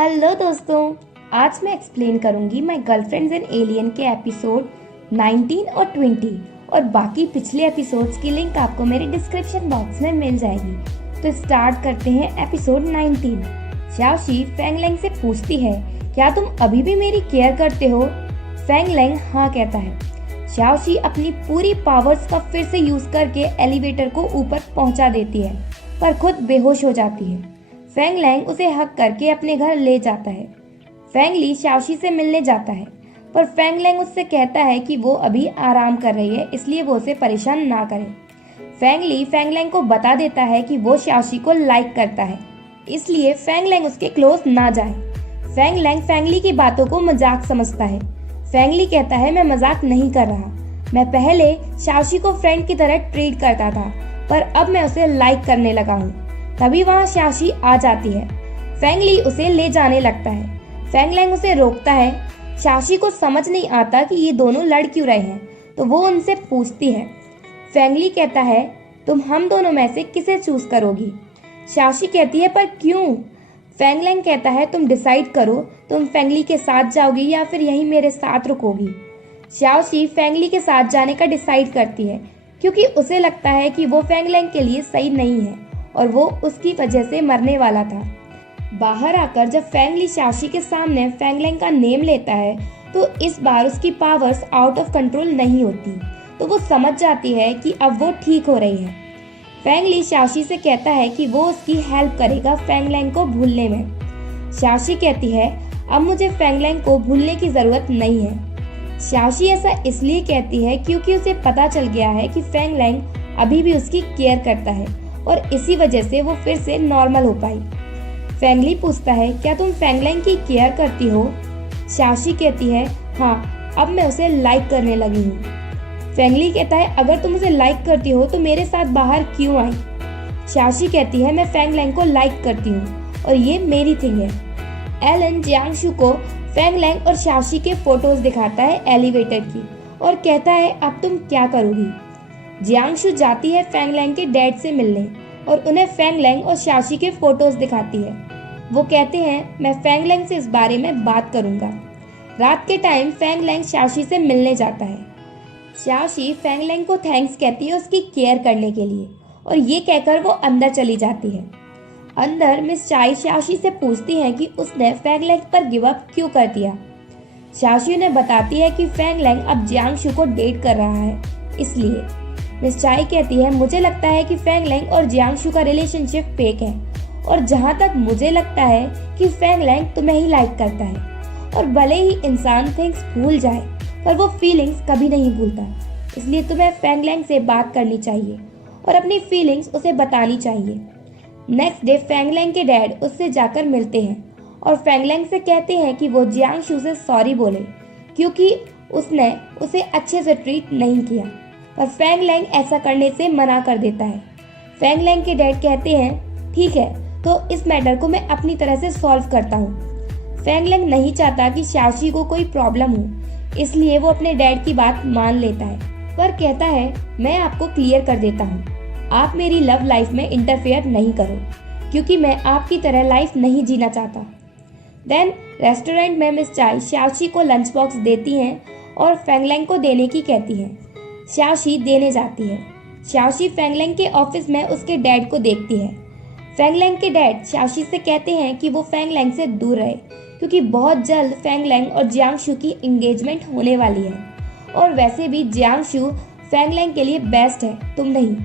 Hello दोस्तों, आज मैं एक्सप्लेन करूंगी माय गर्लफ्रेंड्स इन एलियन के एपिसोड 19 और 20 और बाकी पिछले एपिसोड्स की लिंक आपको मेरे डिस्क्रिप्शन बॉक्स में मिल जाएगी। तो स्टार्ट करते हैं एपिसोड 19। शाओशी फेंगलेंग से पूछती है, क्या तुम अभी भी मेरी केयर करते हो? फेंगलेंग हाँ कहता है। शाओशी अपनी पूरी पावर्स का फिर से यूज करके एलिवेटर को ऊपर पहुंचा देती है, पर खुद बेहोश हो जाती है। फेंगलेंग उसे हक करके अपने घर ले जाता है। फेंगली शाओशी से मिलने जाता है, पर फेंगलेंग उससे कहता है कि वो अभी आराम कर रही है, इसलिए वो उसे परेशान ना करे। फेंगली फेंगलेंग को बता देता है कि वो शाओशी को लाइक करता है, इसलिए फेंगलेंग उसके क्लोज ना जाए। फेंगलेंग फेंगली की बातों को मजाक समझता है। फेंगली कहता है, मैं मजाक नहीं कर रहा, मैं पहले शाओशी को फ्रेंड की तरह ट्रीट करता था, पर अब मैं उसे लाइक करने लगा हूँ। तभी वहाँ शाओशी आ जाती है। फेंगली उसे ले जाने लगता है। फेंगलेंग उसे रोकता है। शाओशी को समझ नहीं आता कि ये दोनों लड़ क्यों रहे हैं, तो वो उनसे पूछती है। फेंगली कहता है, तुम हम दोनों में से किसे चूज करोगी? शाओशी कहती है, पर क्यों? फेंगलेंग कहता है, तुम डिसाइड करो, तुम फेंगली के साथ जाओगी या फिर यहीं मेरे साथ रुकोगी। शाओशी फेंगली के साथ जाने का डिसाइड करती है, क्योंकि उसे लगता है कि वो फेंगलेंग के लिए सही नहीं है और वो उसकी वजह से मरने वाला था। बाहर आकर जब फेंगली शाओशी के सामने फेंगलेंग का नेम लेता है, तो इस बार उसकी पावर्स आउट ऑफ कंट्रोल नहीं होती, तो वो समझ जाती है कि अब वो ठीक हो रही है। फेंगली शाओशी से कहता है कि वो उसकी हेल्प करेगा फेंगलेंग को भूलने में। शाओशी कहती है, अब मुझे फेंगलेंग को भूलने की जरूरत नहीं है। शाओशी ऐसा इसलिए कहती है क्योंकि उसे पता चल गया है कि फेंगलेंग अभी भी उसकी केयर करता है और इसी वजह से वो फिर से नॉर्मल हो पाई। फेंगली पूछता है, क्या तुम फेंगलेंग की केयर करती हो? शाओशी कहती है, हाँ, अब मैं उसे लाइक करने लगी हूँ। फेंगली कहता है, अगर तुम उसे लाइक करती हो तो मेरे साथ बाहर क्यों आई? शाओशी कहती है, मैं फेंगलेंग को लाइक करती हूँ और ये मेरी थिंग है। एलन जियांगशु को फेंगलेंग और शाओशी के फोटोज दिखाता है एलिवेटर की और कहता है, अब तुम क्या करोगी? जियांगशु जाती है फेंगलेंग के डैड से मिलने और उन्हें फेंगलेंग और शाओशी के फोटोज दिखाती है। वो कहते हैं, मैं फेंगलेंग से इस बारे में बात करूंगा। रात के टाइम फेंगलेंग शाओशी से मिलने जाता है। शाओशी फेंगलेंग को थैंक्स कहती है उसकी केयर करने के लिए और ये कहकर वो अंदर चली जाती है। अंदर मिस चाई शाओशी से पूछती है कि उसने फेंगलेंग पर गिव अप क्यों कर दिया। शाओशी उन्हें बताती है कि फेंगलेंग अब जियांगशु को डेट कर रहा है, इसलिए। मिस चाई कहती है, मुझे लगता है कि फेंगलेंग और जियांगशु का रिलेशनशिप फेक है और जहाँ तक मुझे लगता है कि फेंगलेंग तुम्हें ही लाइक करता है और भले ही इंसान थिंग्स भूल जाए पर वो फीलिंग्स कभी नहीं भूलता, इसलिए तुम्हें फेंगलेंग से बात करनी चाहिए और अपनी फीलिंग्स उसे बतानी चाहिए। नेक्स्ट डे फेंगलेंग के डैड उससे जाकर मिलते हैं और फेंगलेंग से कहते हैं कि वो जियांगशु से सॉरी बोले क्योंकि उसने उसे अच्छे से ट्रीट नहीं किया, पर फेंगलेंग ऐसा करने से मना कर देता है। फेंगलेंग के डैड कहते हैं, ठीक है, तो इस मैटर को मैं अपनी तरह से सॉल्व करता हूँ। फेंगलेंग नहीं चाहता कि शाओशी को कोई प्रॉब्लम हो, इसलिए वो अपने डैड की बात मान लेता है, पर कहता है, मैं आपको क्लियर कर देता हूँ, आप मेरी लव लाइफ में इंटरफेयर नहीं करो क्योंकि मैं आपकी तरह लाइफ नहीं जीना चाहता। देन रेस्टोरेंट में मिस चाई शाओशी को लंच बॉक्स देती हैं और फेंगलेंग को देने की कहती है। शाओशी देने जाती है। शाओशी फेंगलेंग के ऑफिस में उसके डैड को देखती है। फेंगलेंग के डैड शाओशी से कहते हैं कि वो फेंगलेंग से दूर रहे क्योंकि बहुत जल्द फेंगलेंग और जियांगशु की एंगेजमेंट होने वाली है और वैसे भी जियांगशु फेंगलेंग के लिए बेस्ट है, तुम नहीं।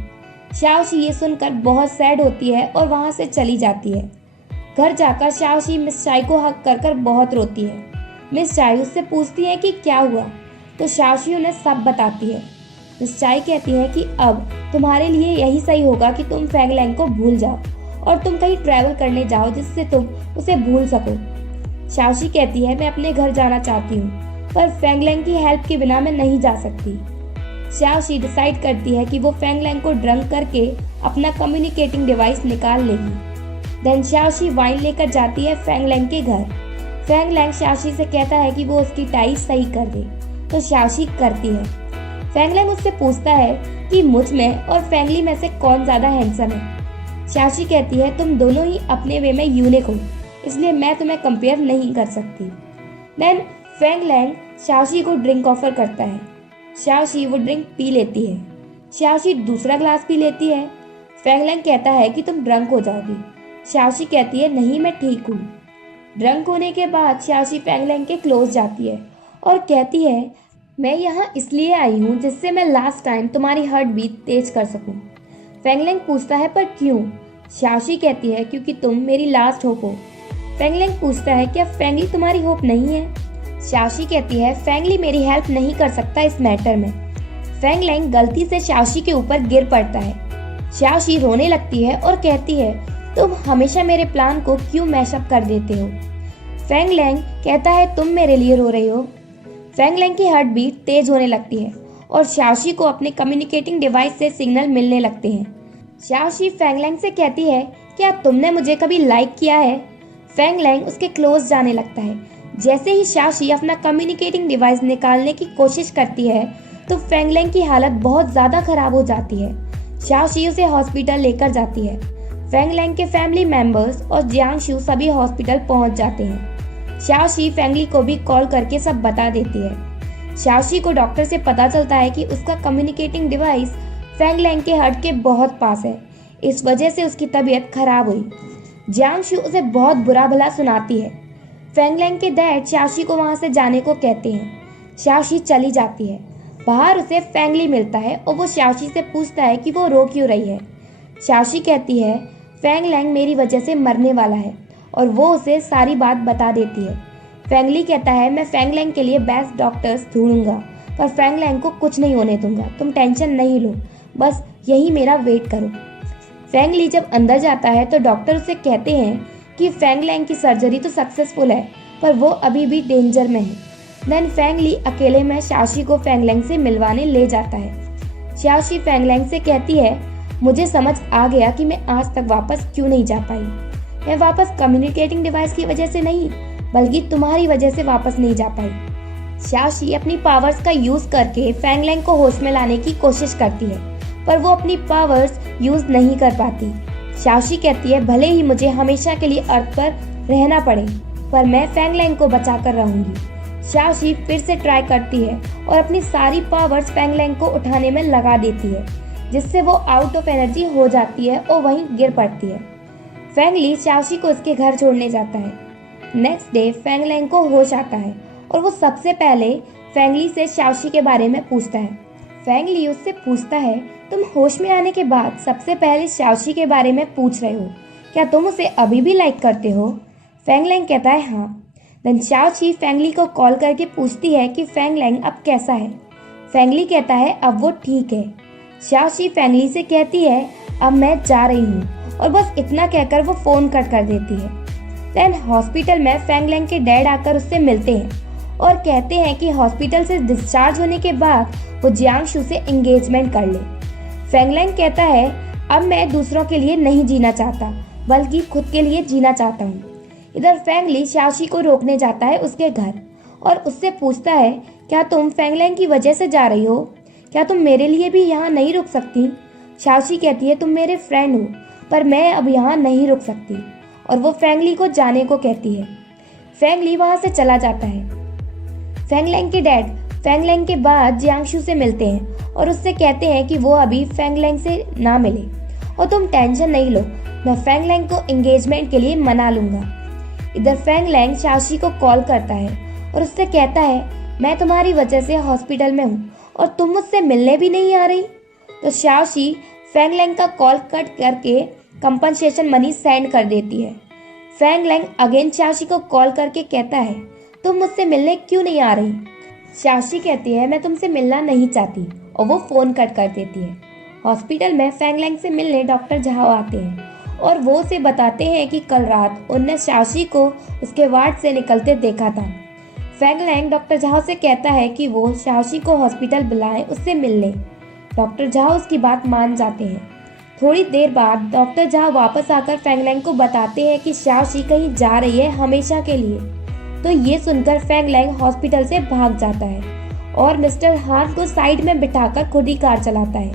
शाओशी ये सुनकर बहुत सैड होती है और वहां से चली जाती है। घर जाकर शाओशी मिस चाई को हक कर कर बहुत रोती है। मिस चाई उससे पूछती है कि क्या हुआ, तो शाओशी उन्हें सब बताती है। मिस चाई कहती है कि अब तुम्हारे लिए यही सही होगा कि तुम फेंगलेंग को भूल जाओ और तुम कहीं ट्रैवल करने जाओ जिससे तुम उसे भूल सको। शाओशी कहती है, मैं अपने घर जाना चाहती हूँ, पर फेंगलेंग की हेल्प के बिना मैं नहीं जा सकती। शाओशी डिसाइड करती है कि वो फेंगलेंग को ड्रंक करके अपना कम्युनिकेटिंग डिवाइस निकाल लेगी। देन शाओशी वाइन लेकर जाती है फेंगलेंग के घर। फेंगलेंग शाओशी से कहता है कि वो उसकी टाई सही कर दे, तो शाओशी करती है। फेंगलेंग उससे पूछता है कि मुझ में और फेंगली में से कौन ज्यादा हैंडसम है। शाओशी कहती है, तुम दोनों ही अपने वे में यूनिक हो, इसलिए मैं तुम्हें कंपेयर नहीं कर सकती। देन फेंग लैंग शाओशी को ड्रिंक ऑफर करता है। शाओशी वो ड्रिंक पी लेती है। शाओशी दूसरा ग्लास पी लेती है। फेंग लैंग कहता है कि तुम ड्रंक हो जाओगी। शाओशी कहती है नहीं, मैं ठीक हूँ। ड्रंक होने के बाद शाओशी फेंग लैंग के क्लोज जाती है और कहती है मैं यहाँ इसलिए आई हूँ जिससे मैं लास्ट टाइम तुम्हारी हार्ट बीट तेज कर सकूँ। फेंग लैंग पूछता है पर क्यों? शाओशी कहती है क्योंकि तुम मेरी लास्ट होप हो। फेंग लैंग पूछता है क्या फेंगली तुम्हारी होप नहीं है? शाओशी कहती है फेंगली मेरी हेल्प नहीं कर सकता इस मैटर में। फेंग लैंग गलती से शाओशी के ऊपर गिर पड़ता है। शाओशी रोने लगती है और कहती है तुम हमेशा मेरे प्लान को क्यों मैशअप कर देते हो? फेंग लैंग कहता है तुम मेरे लिए रो रही हो। फेंग लैंग की हार्ट बीट तेज होने लगती है और शाओशी को अपने कम्युनिकेटिंग डिवाइस से सिग्नल मिलने लगते हैं। शाओशी फेंग लैंग से कहती है क्या तुमने मुझे कभी लाइक किया है? फेंग लैंग उसके क्लोज जाने लगता है। जैसे ही शाओशी अपना कम्युनिकेटिंग डिवाइस निकालने की कोशिश करती है तो फेंग लैंग की हालत बहुत ज्यादा खराब हो जाती है। शाओशी उसे हॉस्पिटल लेकर जाती है। फेंग लैंग के फैमिली मेंबर्स और जियांगशु सभी हॉस्पिटल पहुंच जाते हैं। शाओशी फेंगली को भी कॉल करके सब बता देती है। शाओशी को डॉक्टर से पता चलता है कि उसका कम्युनिकेटिंग डिवाइस फेंग लैंग के हार्ट के बहुत पास है, इस वजह से उसकी तबीयत खराब हुई। जियांगशु उसे बहुत बुरा भला सुनाती है। फेंग लैंग के डैड शाओशी को वहां से जाने को कहते हैं। शाओशी चली जाती है। बाहर उसे फेंगली मिलता है और वो शाओशी से पूछता है कि वो रो क्यों रही है। शाओशी कहती है फेंग लैंग मेरी वजह से मरने वाला है और वो उसे सारी बात बता देती है। फेंगली कहता है मैं फेंग लैंग के लिए बेस्ट डॉक्टर्स ढूंढूंगा पर फेंग लैंग को कुछ नहीं होने दूंगा, तुम टेंशन नहीं लो, बस यही मेरा वेट करो। फेंगली जब अंदर जाता है तो डॉक्टर उसे कहते हैं कि फेंग लैंग की सर्जरी तो सक्सेसफुल है पर वो अभी भी डेंजर में है। देन फेंगली अकेले में शाओशी को फेंग लैंग से मिलवाने ले जाता है। शाओशी फेंग लैंग से कहती है मुझे समझ आ गया कि मैं आज तक वापस क्यों नहीं जा पाई। मैं वापस कम्युनिकेटिंग डिवाइस की वजह से नहीं बल्कि तुम्हारी वजह से वापस नहीं जा पाई। शाओशी अपनी पावर्स का यूज करके फेंग लैंग को होश में लाने की कोशिश करती है पर वो अपनी पावर्स यूज नहीं कर पाती। शाओशी कहती है भले ही मुझे हमेशा के लिए अर्थ पर रहना पड़े पर मैं फेंग लैंग को बचा कर रहूंगी। शाओशी फिर से ट्राई करती है और अपनी सारी पावर्स फेंग लैंग को उठाने में लगा देती है जिससे वो आउट ऑफ एनर्जी हो जाती है और वहीं गिर पड़ती है। फेंगली शाओशी को उसके घर छोड़ने जाता है। नेक्स्ट डे फेंग लैंग को होश आता है और वो सबसे पहले फेंगली से शाओशी के बारे में पूछता है। फेंगली उससे पूछता है तुम होश में आने के बाद सबसे पहले शाओशी के बारे में पूछ रहे हो, क्या तुम उसे अभी भी लाइक करते हो? फेंग लैंग कहता है हाँ। देन शाओशी फेंगली को कॉल करके पूछती है कि फेंग लैंग अब कैसा है। फेंगली कहता है अब वो ठीक है। शाओशी फेंगली से कहती है अब मैं जा रही हूँ और बस इतना कहकर वो फोन कट कर देती है। देन हॉस्पिटल में फेंग लैंग के डैड आकर उससे मिलते हैं और कहते हैं कि हॉस्पिटल से डिस्चार्ज होने के बाद वो जियांगशु से एंगेजमेंट कर ले। फेंग लैंग कहता है अब मैं दूसरों के लिए नहीं जीना चाहता बल्कि खुद के लिए जीना चाहता हूँ। इधर फेंगली शाओशी को रोकने जाता है उसके घर और उससे पूछता है क्या तुम फेंग लैंग की वजह से जा रही हो? क्या तुम मेरे लिए भी यहाँ नहीं रुक सकती? शाओशी कहती है तुम मेरे फ्रेंड हो पर मैं अब यहाँ नहीं रुक सकती और वो फेंगली को जाने को कहती है। फेंगली वहाँ से चला जाता है। फेंग लैंग के डैड फेंग लैंग के बाद जियांगशु से मिलते हैं और उससे कहते हैं कि वो अभी फेंग लैंग से ना मिले और तुम टेंशन नहीं लो, मैं फेंग लैंग को एंगेजमेंट के लिए मना लूंगा। इधर फेंग लैंग शाओशी को कॉल करता है और उससे कहता है मैं तुम्हारी वजह से हॉस्पिटल में हूँ और तुम मुझसे मिलने भी नहीं आ रही। तो शाओशी फेंग लैंग का कॉल कट करके कंपनसेशन मनी सेंड कर देती है। फेंग लैंग अगेन शाओशी को कॉल करके कहता है तुम मुझसे मिलने क्यों नहीं आ रही? शाओशी कहती है मैं तुमसे मिलना नहीं चाहती और वो फोन कट कर देती है। हॉस्पिटल में फेंग लैंग से मिलने डॉक्टर झाओ आते हैं और वो उसे बताते हैं कि कल रात उनने शाओशी को उसके वार्ड से निकलते देखा था। फेंग लैंग डॉक्टर झाओ से कहता है कि वो शाओशी को हॉस्पिटल बुलाएं उससे मिलने। डॉक्टर झाओ उसकी बात मान जाते हैं। थोड़ी देर बाद डॉक्टर झाओ वापस आकर फेंग लैंग को बताते हैं कि शाओशी कहीं जा रही है हमेशा के लिए। तो ये सुनकर फेंग लैंग हॉस्पिटल से भाग जाता है और मिस्टर हान को साइड में बिठाकर खुद ही कार चलाता है।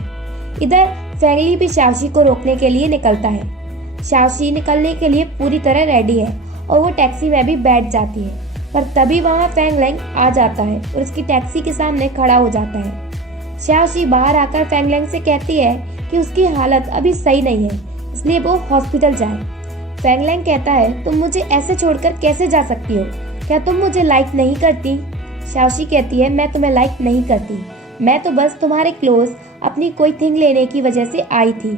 इधर फेंगली भी शाओशी को रोकने के लिए निकलता है। शाओशी निकलने के लिए पूरी तरह रेडी है और वो टैक्सी में भी बैठ जाती है। पर तभी वहाँ फैंग लैंग आ जाता है और उसकी टैक्सी के सामने खड़ा हो जाता है। शाओशी बाहर आकर फैंग लैंग से कहती है कि उसकी हालत अभी सही नहीं है, इसलिए वो हॉस्पिटल जाए। फैंग लैंग कहता है, तुम मुझे ऐसे छोड़कर कैसे जा सकती हो? क्या तुम मुझे लाइक नहीं करती? शाओशी कहती है, मैं तुम्हें लाइक नहीं करती, मैं तो बस तुम्हारे क्लोज अपनी कोई थिंग लेने की वजह से आई थी।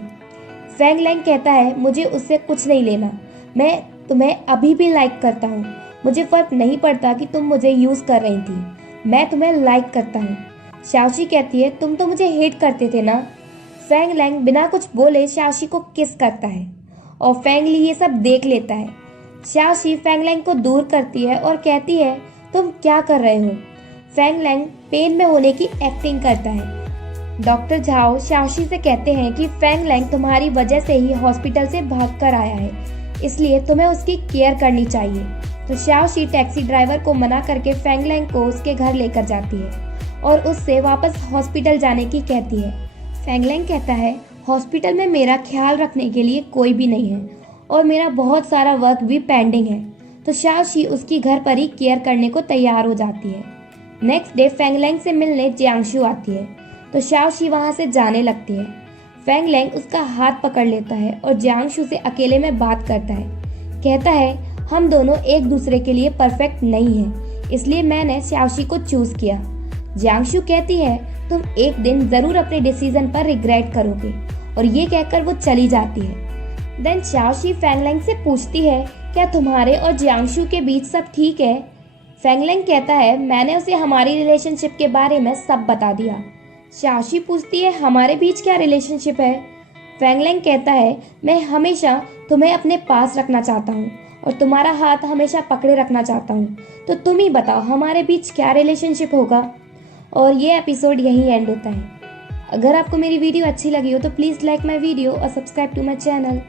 फैंग लैंग कहता है, मुझे उससे कुछ नहीं लेना, मैं तुम्हें अभी भी लाइक करता हूँ, मुझे फर्क नहीं पड़ता कि तुम मुझे यूज कर रही थी, मैं तुम्हें लाइक करता हूँ। शाओशी कहती है, तुम तो मुझे हेट करते थे ना। फैंग लैंग बिना कुछ बोले शाओशी को किस करता है और फैंग ली ये सब देख लेता है। शाओशी फैंग लैंग को दूर करती है और कहती है, तुम क्या कर रहे हो? फैंग लैंग पेन में होने की एक्टिंग करता है। डॉक्टर झाओ शाओशी से कहते हैं कि फैंग लैंग तुम्हारी वजह से ही हॉस्पिटल से भाग कर आया है, इसलिए तुम्हें उसकी केयर करनी चाहिए। तो शाओशी टैक्सी ड्राइवर को मना करके फैंग लैंग को उसके घर लेकर जाती है और उससे वापस हॉस्पिटल जाने की कहती है। फैंग लैंग कहता है, हॉस्पिटल में मेरा ख्याल रखने के लिए कोई भी नहीं है और मेरा बहुत सारा वर्क भी पेंडिंग है। तो शाओशी उसकी घर पर ही केयर करने को तैयार हो जाती है। नेक्स्ट डे फैंग लैंग से मिलने जियांगशु आती है तो शाओशी वहां से जाने लगती है। फैंग लैंग उसका हाथ पकड़ लेता है और जियांगशु से अकेले में बात करता है। कहता है, हम दोनों एक दूसरे के लिए परफेक्ट नहीं हैं, इसलिए मैंने शाओशी को चूज किया। जियांगशु कहती है, तुम एक दिन जरूर अपने डिसीजन पर रिग्रेट करोगे, और ये कहकर वो चली जाती है। देन शाओशी फैंग लैंग से पूछती है, क्या तुम्हारे और जियांगशु के बीच सब ठीक है? फैंग लैंग कहता है, मैंने उसे हमारी रिलेशनशिप के बारे में सब बता दिया। शाओशी पूछती है, हमारे बीच क्या रिलेशनशिप है? फैंग लैंग कहता है, मैं हमेशा तुम्हें अपने पास रखना चाहता हूँ और तुम्हारा हाथ हमेशा पकड़े रखना चाहता हूँ, तो तुम ही बताओ हमारे बीच क्या रिलेशनशिप होगा। और ये एपिसोड यहीं एंड होता है। अगर आपको मेरी वीडियो अच्छी लगी हो तो प्लीज़ लाइक माई वीडियो और सब्सक्राइब टू माई चैनल।